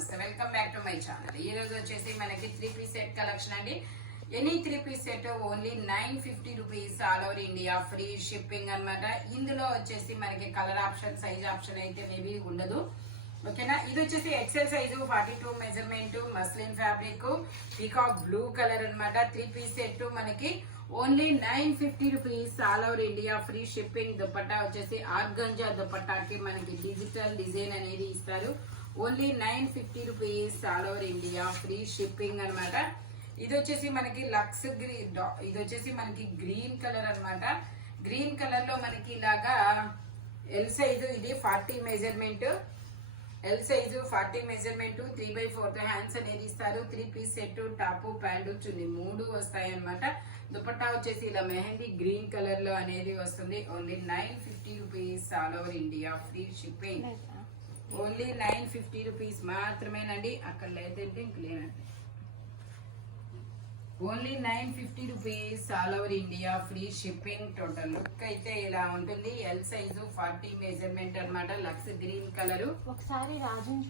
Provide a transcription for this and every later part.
నమస్తే, welcome back to my channel. ఈ రోజు వచ్చేసి మనకి 3 పీస్ సెట్ కలెక్షన్ అండి. Any 3 piece set only 950 rupees, all over India free shipping అన్నమాట. ఇందులో వచ్చేసి మనకి కలర్ ఆప్షన్, సైజ్ ఆప్షన్ అయితే మేబీ ఉండదు. ఓకేనా, ఇది వచ్చేసి XL size 42 measurement, muslin fabric, peacock blue colour అన్నమాట. 3 పీస్ సెట్ మనకి only 950 rupees, all over India free shipping. Dupatta వచ్చేసి ఆర్గంజా దుపట్టాకి మనకి డిజిటల్ డిజైన్ అనేది ఇస్తారు. Only 950 rupees, all over India free shipping అన్నమాట. ఇది వచ్చేసి మనకి లక్స్ గ్రీన్, ఇది వచ్చేసి మనకి గ్రీన్ కలర్ అన్నమాట. గ్రీన్ కలర్ లో మనకి ఇలాగా ఎల్ సైజు, ఇది 40 measurement, L size 40 measurement, 3/4 hands అనేది ఇస్తారు. 3 piece set, top pant chunni 3 వస్తాయి అన్నమాట. దుపట్టా వచ్చేసి ఇలా మెహందీ గ్రీన్ కలర్ లో అనేది వస్తుంది. Only 950 rupees, all over India free shipping. Only 950 rupees మాత్రమేనండి, అక్కడ లేదంటే ఇంక లేనండి. Only 950 rupees, all over India free shipping. Total look అయితే ఇలా ఉంటుంది. ఎల్ సైజు 40 మెజర్మెంట్ అన్నమాట, లక్స్ గ్రీన్ కలర్. ఒకసారి రాజన్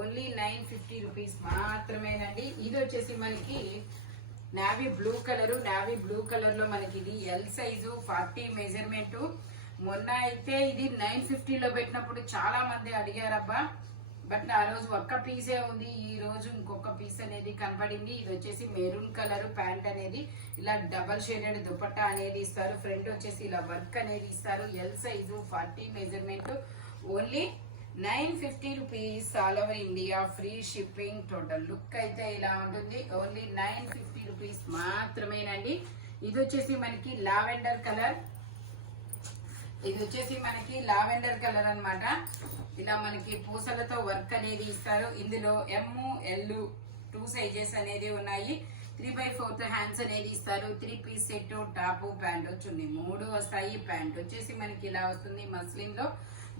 ఓన్లీ 950 రూపీస్ మాత్రమేనండి. ఇది వచ్చేసి మనకి navy blue colour, navy blue colour లో మనకి ఇది ఎల్ సైజు 40 మెజర్మెంట్. మొన్న అయితే ఇది 950 లో పెట్టినప్పుడు చాలా మంది అడిగారబ్బా, బట్ ఆ రోజు ఒక్క పీసే ఉంది. ఈ రోజు ఇంకొక పీస్ అనేది కనపడింది. ఇది వచ్చేసి మెరూన్ కలర్ ప్యాంట్ అనేది ఇలా డబల్ షేడెడ్ దుపట్టా అనేది ఇస్తారు. ఫ్రంట్ వచ్చేసి ఇలా వర్క్ అనేది ఇస్తారు. L size 40 measurement, only 950 rupees, all over India free shipping. Total look అయితే ఇలా ఉంటుంది. ఓన్లీ 950 రూపీస్ మాత్రమేనండి. ఇది వచ్చేసి మనకి లావెండర్ కలర్, ఇది వచ్చేసి మనకి లావెండర్ కలర్ అన్నమాట. ఇలా మనకి పూసలతో వర్క్ అనేది ఇస్తారు. ఇందులో ఎమ్, ఎల్ 2 సైజెస్ అనేది ఉన్నాయి. 3/4 హ్యాండ్స్ అనేది ఇస్తారు. 3 piece set, top pant chunni 3 వస్తాయి. ప్యాంట్ వచ్చేసి మనకి ఇలా వస్తుంది మస్లిన్ లో.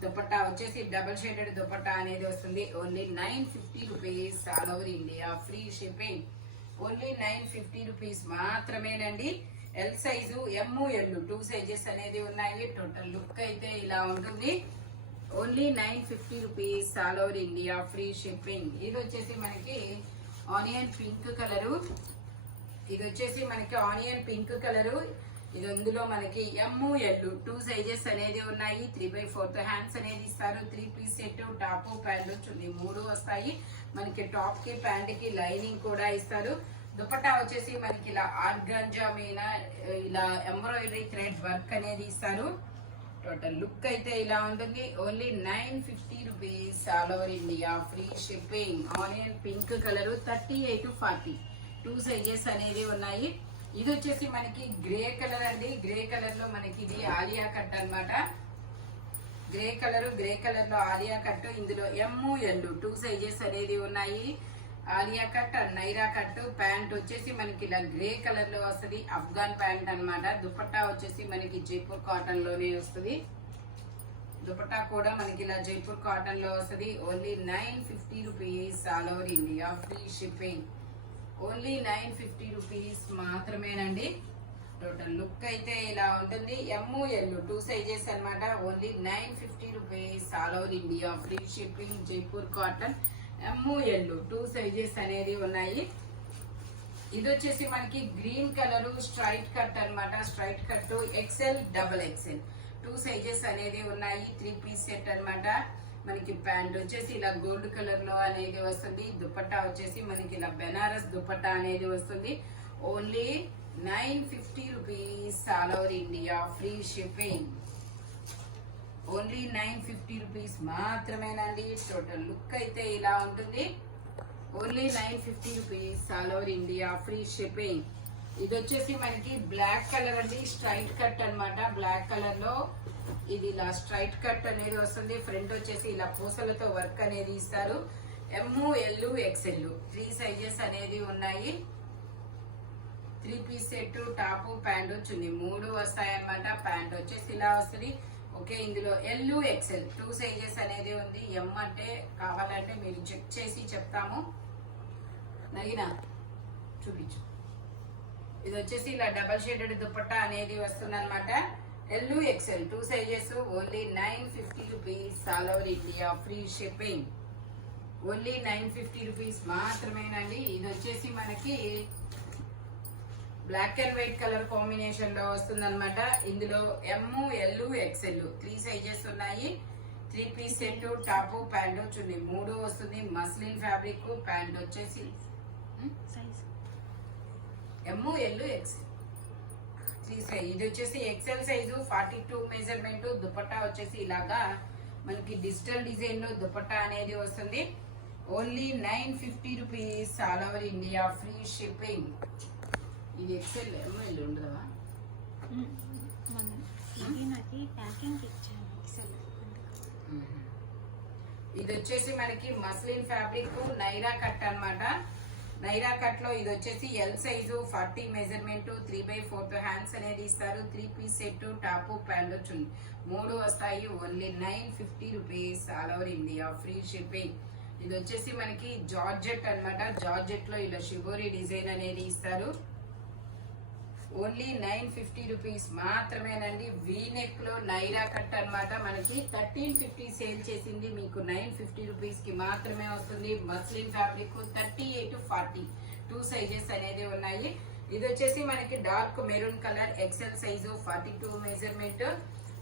దుపట్టా వచ్చేసి డబల్ షేడెడ్ దుపట్టా అనేది వస్తుంది. Only 950 rupees, all over India free shipping. Only 950 rupees మాత్రమేనండి. L size, M, L 2 sizes అనేది ఉన్నాయి. టోటల్ లుక్ అయితే ఇలా ఉంటుంది. Only 950 rupees, all over India free shipping. ఇది వచ్చేసి మనకి ఆనియన్ పింక్ కలరు, ఇది వచ్చేసి మనకి ఆనియన్ పింక్ కలరు. ఇది అందులో మనకి ఎమ్, ఎల్ 2 సైజెస్ అనేది ఉన్నాయి. 3/4 హ్యాండ్స్ అనేది ఇస్తారు. 3 piece set, top pant chunni 3 వస్తాయి. మనకి టాప్ కి ప్యాంట్ కి లైనింగ్ కూడా ఇస్తారు. దుపట్టా వచ్చేసి మనకి ఇలా ఆర్గంజా మీద ఇలా ఎంబ్రాయిడరీ థ్రెడ్ వర్క్ అనేది ఇస్తారు. టోటల్ లుక్ అయితే ఇలా ఉంటుంది. Only 950 rupees, all over India free shipping. Onion pink colour 38 to 40 2 sizes అనేది ఉన్నాయి. ఇది వచ్చేసి మనకి గ్రే కలర్ అండి. గ్రే కలర్ లో మనకి ఇది ఆలియా కట్ అన్నమాట. గ్రే కలర్ లో ఆలియా కట్. ఇందులో ఎమ్, ఎల్ 2 సైజెస్ అనేది ఉన్నాయి. Alia cut, Naira cut. Pant వచ్చేసి మనకి ఇలా గ్రే కలర్ లో వస్తుంది, అఫ్ఘాన్ ప్యాంట్ అన్నమాట. దుపట్టా వచ్చేసి మనకి జైపూర్ కాటన్ లోనే వస్తుంది. దుపట్టా కూడా మనకి ఇలా జైపూర్ కాటన్ లో వస్తుంది. Only 950 rupees, all over India free shipping. Only 950 rupees మాత్రమేనండి. టోటల్ లుక్ అయితే ఇలా ఉంటుంది. ఎమ్, ఎల్ 2 సైజెస్ అన్నమాట. Only 950 rupees, all over India free shipping. Jaipur cotton, M, L 2 sizes అనేది ఉన్నాయి. ఇది వచ్చేసి మనకి గ్రీన్ కలర్ స్ట్రైట్ కట్ అన్నమాట. Straight cut XL, double XL 2 sizes అనేది ఉన్నాయి. 3 పీస్ సెట్ అన్నమాట. మనకి ప్యాంట్ వచ్చేసి ఇలా గోల్డ్ కలర్ లో అనేది వస్తుంది. దుపట్టా వచ్చేసి మనకి ఇలా బెనారస్ దుపట్టా అనేది వస్తుంది. Only 950 rupees, all over India free shipping. Only 950 rupees మాత్రమేనండి. టోటల్ లుక్ అయితే ఇలా ఉంటుంది. Only 950 rupees, all over India free shipping. ఇది వచ్చేసి మనకి బ్లాక్ కలర్ అండి, స్ట్రైట్ కట్ అన్నమాట. బ్లాక్ కలర్ లో ఇది ఇలా స్ట్రైట్ కట్ అనేది వస్తుంది. ఫ్రంట్ వచ్చేసి ఇలా పూసలతో వర్క్ అనేది ఇస్తారు. ఎమ్, ఎల్, ఎక్స్ఎల్ 3 సైజెస్ అనేది ఉన్నాయి. 3 piece set, top pant chunni 3 వస్తాయి అన్నమాట. ప్యాంట్ వచ్చేసి ఇలా వస్తుంది. ఓకే, ఇందులో ఎల్, ఎక్స్ఎల్ 2 సైజెస్ అనేది ఉంది. ఎమ్ అంటే కావాలంటే మీరు చెక్ చేసి చెప్తాము. నగినా చూపించు. ఇది వచ్చేసి ఇలా డబల్ షేడెడ్ దుపట్టా అనేది వస్తుంది అనమాట. L, XL 2 sizes. Only 950 rupees, all over India free shipping. Only 950 rupees మాత్రమేనండి. ఇది వచ్చేసి మనకి black and white colour combination లో వస్తుంది అనమాట. ఇందులో ML XL 3 సైజెస్ ఉన్నాయి. 3 piece set, top pant chunni 3 వస్తుంది. మస్లిన్ ఫ్యాబ్రిక్, ప్యాంట్ వచ్చేసి ML XL 3 సైజ్. ఇది వచ్చేసి XL సైజు 42 మెజర్మెంట్. దుపట్టా వచ్చేసి ఇలాగా మనకి డిజిటల్ డిజైన్ లో దుపట్టా అనేది వస్తుంది. Only 950 rupees all over India, free shipping. ఇది XL ML ఉండదా? ఇది వచ్చేసి మనకి మస్లిన్ ఫ్యాబ్రిక్ నైరా కట్ అన్నమాట. నైరా కట్ లో ఇది వచ్చేసి ఎల్ సైజు 40 మెజర్మెంట్, 3/4 హ్యాండ్స్ అనేది ఇస్తారు. 3 piece set, top pant chunni 3 వస్తాయి. Only 950 rupees all over India, free shipping. ఇది వచ్చేసి మనకి జార్జెట్ అన్నమాట. జార్జెట్ లో ఇలా షిబోరి డిజైన్ అనేది ఇస్తారు. ఓన్లీ 950 రూపీస్ మాత్రమేనండి. వీ నెక్ లో నైరా కట్ అన్నమాట. మనకి 1350 సేల్ చేసింది, మీకు 950 రూపీస్ కి మాత్రమే వస్తుంది. మస్లిన్ ఫ్యాబ్రిక్ 38 40 2 సైజెస్ అనేది ఉన్నాయి. ఇది వచ్చేసి మనకి dark maroon colour, XL size 42 measurement.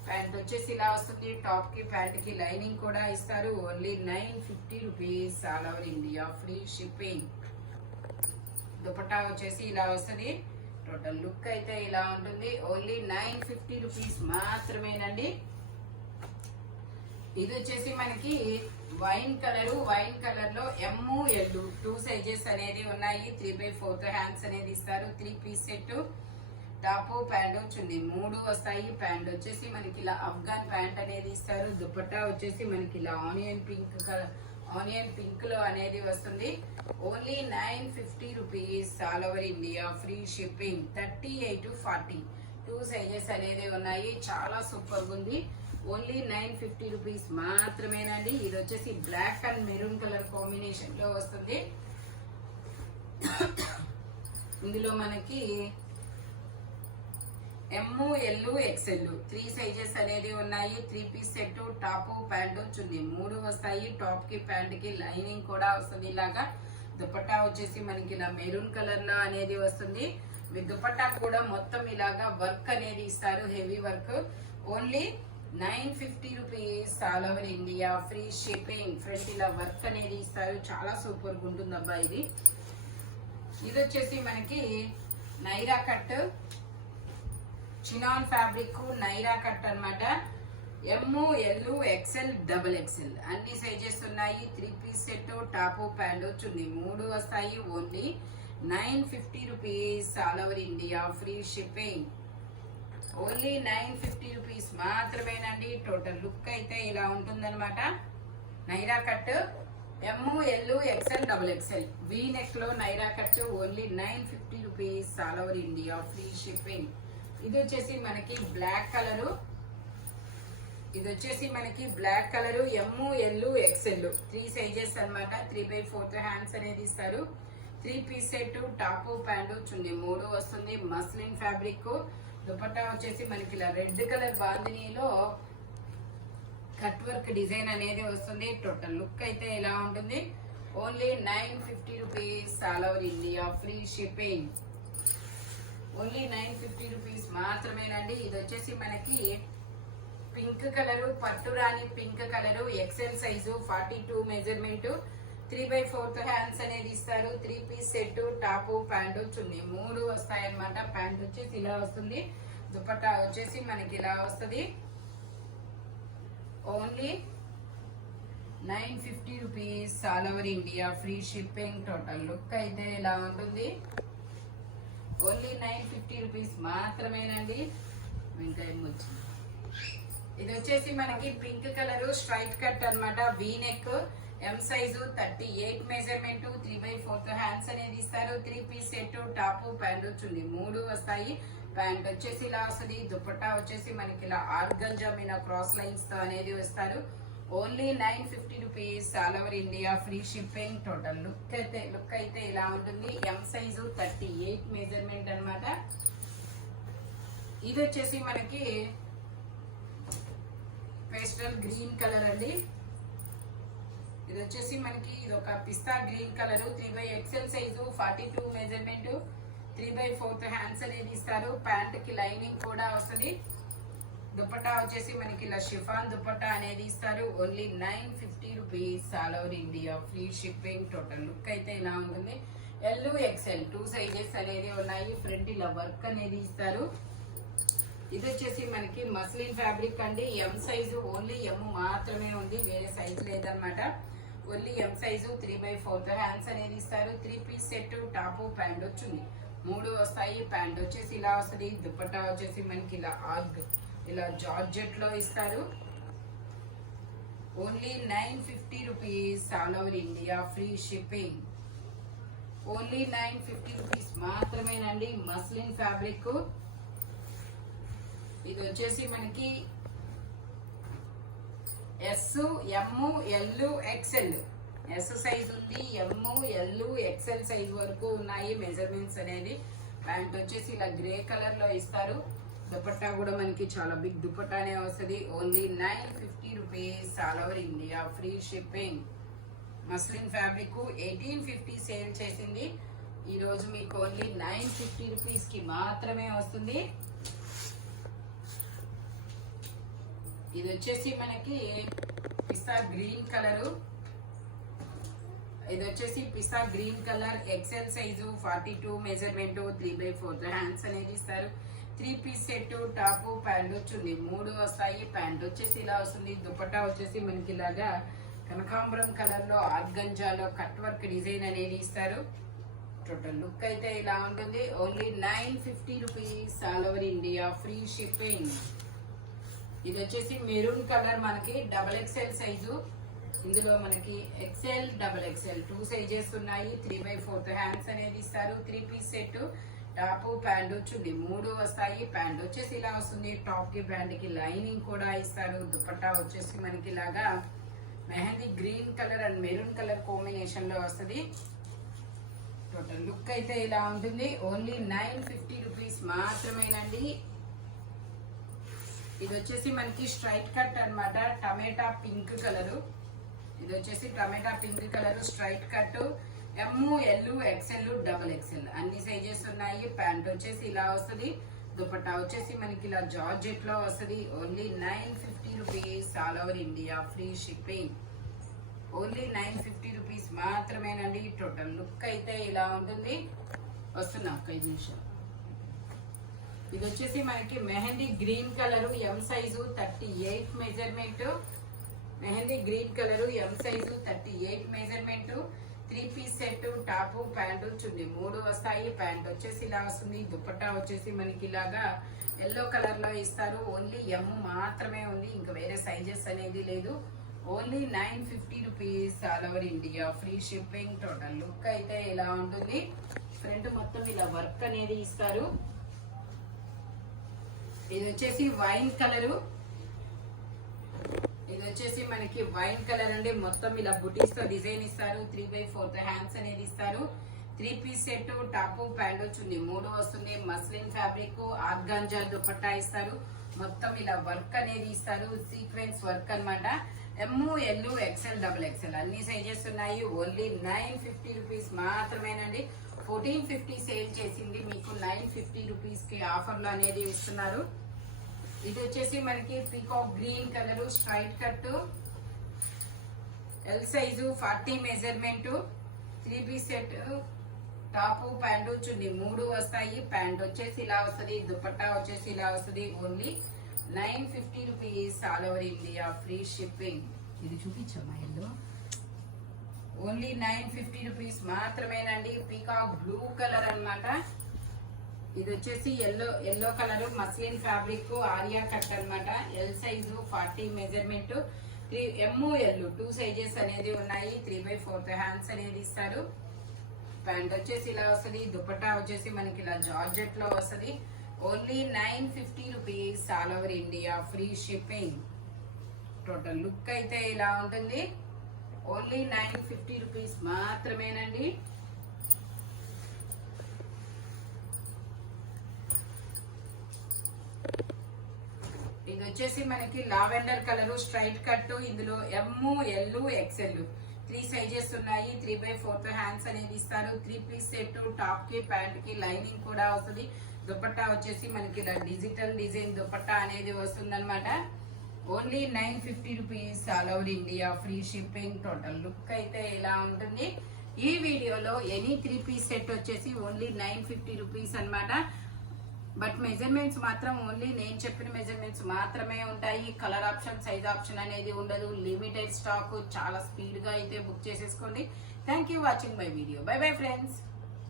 Pant వచ్చేసి ఇలా వస్తుంది. టాప్ కి ప్యాంట్ కి లైనింగ్ కూడా ఇస్తారు. Only 950 rupees all over India, free shipping. Dupatta వచ్చేసి ఇలా వస్తుంది. టోటల్ లుక్ అయితే ఇలా ఉంటుంది. ఓన్లీ 950 రూపీస్ మాత్రమేనండి. ఇది వచ్చేసి మనకి వైన్ కలర్. వైన్ కలర్ లో ML 2 సైజెస్ అనేది ఉన్నాయి. 3/4 హ్యాండ్స్ అనేది ఇస్తారు. 3 piece set, top pant chunni 3 వస్తాయి. ప్యాంట్ వచ్చేసి మనకి ఇలా అఫ్ఘాన్ ప్యాంట్ అనేది ఇస్తారు. దుపట్టా వచ్చేసి మనకి ఇలా ఆనియన్ పింక్ లో అనేది వస్తుంది. Only 950 rupees all over India, free shipping. 38 40 2 sizes అనేది ఉన్నాయి. చాలా సూపర్ ఉంది. ఓన్లీ 950 రూపీస్ మాత్రమేనండి. ఇది వచ్చేసి black and maroon colour combination లో వస్తుంది. ఇందులో మనకి ML XL 3 సైజెస్ అనేది ఉన్నాయి. 3 piece set, top pant chunni 3 వస్తాయి. టాప్ కి ప్యాంట్ కి లైనింగ్ కూడా వస్తుంది. ఇలాగా దుపట్టా వచ్చేసి మనకి ఇలా మెరూన్ కలర్ లో అనేది వస్తుంది. మీ దుపట్టా కూడా మొత్తం ఇలాగా వర్క్ అనేది ఇస్తారు, heavy work. Only 950 rupees all over India, free shipping. Front ఇలా వర్క్ అనేది ఇస్తారు. చాలా సూపర్ గా ఉంటుంది అబ్బా ఇది. ఇది వచ్చేసి మనకి Naira cut, chinon fabric Naira cut అన్నమాట. ML XL XXL అన్ని సైజెస్ ఉన్నాయి. 3 piece set, top pant chunni 3 వస్తాయి. Only 950 rupees all over India, free shipping. Only 950 rupees మాత్రమేనండి. టోటల్ లుక్ అయితే ఇలా ఉంటుందన్నమాట. Naira cut ML XL XXL V neck లో Naira cut. Only 950 rupees all over India, free shipping. ఇది వచ్చేసి మనకి బ్లాక్ కలరు. ఇది వచ్చేసి మనకి black colour ML XL 3 sizes అన్నమాట. 3/4 హ్యాండ్స్ అనేది ఇస్తారు. 3 piece set, top pant chunni 3 వస్తుంది. Muslin fabric. దుపట్టా వచ్చేసి మనకి ఇలా రెడ్ కలర్ బాందినీలో కట్ వర్క్ డిజైన్ అనేది వస్తుంది. టోటల్ లుక్ అయితే ఇలా ఉంటుంది. Only 950 rupees all over India, free shipping. Only 950 rupees మాత్రమేనండి. ఇది వచ్చేసి మనకి పింక్ కలరు, పట్టు రాణి pink colour, XL size 42 measurement. 3/4 hands అనేది ఇస్తారు. 3 piece set, top pant chunni 3 వస్తాయి అన్నమాట. ప్యాంట్ వచ్చేసి ఇలా వస్తుంది. దుపట్టా వచ్చేసి మనకి ఇలా వస్తుంది. Only 950 rupees all over India, free shipping. Total look అయితే ఇలా ఉంటుంది. ఓన్లీ 950 రూపీస్ మాత్రమేనండి. ఇంకా ఏం వచ్చింది. ఇది వచ్చేసి మనకి పింక్ కలర్ స్ట్రైట్ కట్ అన్నమాట. V neck, M size 38 measurement. 3/4 hands అనేది ఇస్తారు. 3 piece set, top pant chunni 3 వస్తాయి. ప్యాంట్ వచ్చేసి ఇలా వస్తుంది. దుపట్టా వచ్చేసి మనకి ఇలా ఆర్గంజా మీద క్రాస్ లైన్స్ తో అనేది వస్తారు. Only 950 rupees all over India, free shipping. Total look అయితే ఇలా ఉంటుంది. M సైజు 38 మెజర్మెంట్ అన్నమాట. ఇది వచ్చేసి మనకి పేస్టల్ గ్రీన్ కలర్ అండి. ఇది వచ్చేసి మనకి ఇది ఒక పిస్తా green colour 3/XL size 42 measurement 3/4 hands అనేది ఇస్తారు. ప్యాంట్ కి లైనింగ్ కూడా వస్తుంది. దుపట్టా వచ్చేసి మనకి ఇలా షిఫాన్ దుపట్టా అనేది ఇస్తారు. Only 950 rupees all over India free shipping. Total look అయితే ఇలా ఉంటుంది. LXL 2 సైజెస్ అనేది ఉన్నాయి. ఫ్రంట్ ఇలా వర్క్ అనేది ఇస్తారు. ఇది వచ్చేసి మనకి మస్లిన్ ఫ్యాబ్రిక్ అండి. M సైజు ఓన్లీ M మాత్రమే ఉంది, వేరే సైజు లేదనమాట. ఓన్లీ M సైజు 3/4 హ్యాండ్స్ అనేది ఇస్తారు. 3 పీస్ సెట్ టాప్ ప్యాంట్ వచ్చింది. 3 వస్తాయి. ప్యాంట్ వచ్చేసి ఇలా వస్తుంది. దుపట్టా వచ్చేసి మనకి ఇలా జార్జెట్ లో ఇస్తారు. Only 950 rupees all over India free shipping. Only 950 rupees మాత్రమేనండి. Muslin fabric. ఇది వచ్చేసి మనకి S, M, L, XL. S size ఉంది, M, L, XL సైజ్ వరకు ఉన్నాయి మెజర్మెంట్స్ అనేది. ప్యాంట్ వచ్చేసి ఇలా గ్రే కలర్ లో ఇస్తారు. దుపట్టా కూడా మనకి చాలా బిగ్ దుపట్టానే వస్తుంది. Only 950 rupees all over India free shipping. Muslin fabric 1850 sale చేసింది. ఈ రోజు మీకు ఓన్లీ 950 రూపీస్ కి మాత్రమే వస్తుంది. ఇది వచ్చేసి మనకి పిస్తా గ్రీన్ కలర్. ఇది వచ్చేసి పిస్తా green colour XL size 42 measurement 3/4 hands అనేది ఇస్తారు. 3 పీస్ సెట్ టాప్ ప్యాంట్ వచ్చింది. 3 వస్తాయి. ప్యాంట్ వచ్చేసి ఇలా వస్తుంది. దుపట్టా వచ్చేసి మనకి ఇలాగా కనకాంబరం కలర్ లో ఆర్గంజాలో కట్ వర్క్ డిజైన్ అనేది ఇస్తారు. టోటల్ లుక్ అయితే ఇలా ఉంటుంది. Only 950 rupees all over India free shipping. ఇది వచ్చేసి మెరూన్ కలర్ మనకి XXL సైజు. ఇందులో మనకి XL, XXL 2 సైజెస్ ఉన్నాయి. 3/4 హ్యాండ్స్ అనేది ఇస్తారు. 3 పీస్ సెట్ టాప్ ప్యాంట్ వచ్చింది. 3 వస్తాయి. ప్యాంట్ వచ్చేసి ఇలా వస్తుంది. టాప్ కి ప్యాంట్ కి లైనింగ్ కూడా ఇస్తారు. దుపట్టా వచ్చేసి మనకి ఇలాగా mehndi green colour and maroon colour combination లో వస్తుంది. టోటల్ లుక్ అయితే ఇలా ఉంటుంది. ఓన్లీ 950 రూపీస్ మాత్రమేనండి. ఇది వచ్చేసి మనకి స్ట్రైట్ కట్ అన్నమాట. టమాటా పింక్ కలర్. ఇది వచ్చేసి టమాటా pink colour straight cut. M, L, XL, XXL అన్ని సైజెస్ ఉన్నాయి. ప్యాంట్ వచ్చేసి ఇలా వస్తుంది. దుపట్టా వచ్చేసి మనకి ఇలా జార్జెట్ లో వస్తుంది. Only 950 rupees all over India free shipping. Only 950 rupees మాత్రమేనండి. టోటల్ లుక్ అయితే ఇలా ఉంటుంది. వస్తున్నా ఒక 5 నిమిషాలు. ఇది వచ్చేసి మనకి mehndi green colour M size 38 measurement. Mehndi green colour M size 38 measurement. 3 piece set top pant chunni 3 వస్తాయి. ప్యాంట్ వచ్చేసి ఇలా వస్తుంది. దుపట్టా వచ్చేసి మనకి ఇలాగా ఎల్లో కలర్ లో ఇస్తారు. ఓన్లీ M మాత్రమే ఉంది, ఇంకా వేరే సైజెస్ అనేది లేదు. Only 950 rupees all over India free shipping. Total look అయితే ఇలా ఉంటుంది. ఫ్రంట్ మొత్తం ఇలా వర్క్ అనేది ఇస్తారు. ఇది వచ్చేసి వైన్ కలరు. ఇది వచ్చేసి మనకి వైన్ కలర్ అండి. మొత్తం ఇలా బుటీస్ తో డిజైన్ ఇస్తారు. 3/4 హ్యాండ్స్ అనేది ఇస్తారు. 3 పీస్ సెట్ టాప్ ప్యాంట్ వచ్చింది. 3 వస్తుంది. మస్లిన్ ఫ్యాబ్రిక్ ఆర్గాంజా దుపట్టా ఇస్తారు. మొత్తం ఇలా వర్క్ అనేది ఇస్తారు. సీక్వెన్స్ వర్క్ అన్నమాట. M, L, XL, XXL అన్ని సైజెస్ ఉన్నాయి. ఓన్లీ 950 రూపీస్ మాత్రమేనండి. 1450 సేల్ చేసింది, మీకు 950 రూపీస్ కి ఆఫర్లు అనేది ఇస్తున్నారు. ఇది వచ్చేసి మనకి peacock green colour straight cut. L size 40 measurement. 3 piece set top pant chunni 3 వస్తాయి. ప్యాంట్ వచ్చేసి ఇలా వస్తుంది. దుపట్టా వచ్చేసి ఇలా వస్తుంది. Only 950 rupees all over India free shipping. ఇది చూపించమ్మా ఎల్లో. ఓన్లీ 950 రూపీస్ మాత్రమేనండి. పీకాక్ బ్లూ కలర్ అన్నమాట. ఇది వచ్చేసి ఎల్లో కలర్ మస్లిన్ ఫ్యాబ్రిక్ ఆరియా కట్ అన్నమాట. L size 40 measurement. M, L 2 sizes అనేది ఉన్నాయి. 3/4 హ్యాండ్స్ అనేది ఇస్తారు. ప్యాంట్ వచ్చేసి ఇలా వస్తుంది. దుపట్టా వచ్చేసి మనకి ఇలా జార్జెట్ లో వస్తుంది. Only 950 rupees all over India free shipping. Total look అయితే ఇలా ఉంటుంది. ఓన్లీ 950 రూపీస్ మాత్రమేనండి. ఇది వచ్చేసి మనకి లావెండర్ కలర్ స్ట్రైట్ కట్. ఇందులో M, L, XL 3 సైజెస్ ఉన్నాయి. 3/4 హ్యాండ్స్ అనేది ఇస్తారు. 3 పీస్ సెట్, టాప్ కి ప్యాంట్ కి లైనింగ్ కూడా వస్తుంది. దుపట్టా వచ్చేసి మనకి ఇలా డిజిటల్ డిజైన్ దుపట్టా అనేది వస్తుంది అనమాట. Only 950 rupees, all over India, free shipping. Total look అయితే ఇలా ఉంటుంది. ఈ వీడియోలో ఎనీ 3 పీస్ సెట్ వచ్చేసి ఓన్లీ 950 రూపీస్ అనమాట. బట్ మెజర్మెంట్స్ మాత్రం ఓన్లీ నేను చెప్పిన మెజర్మెంట్స్ మాత్రమే ఉంటాయి. కలర్ ఆప్షన్, సైజ్ ఆప్షన్ అనేది ఉండదు. Limited stock. చాలా స్పీడ్ గా అయితే బుక్ చేసేసుకోండి. Thank you watching my video. By bye friends.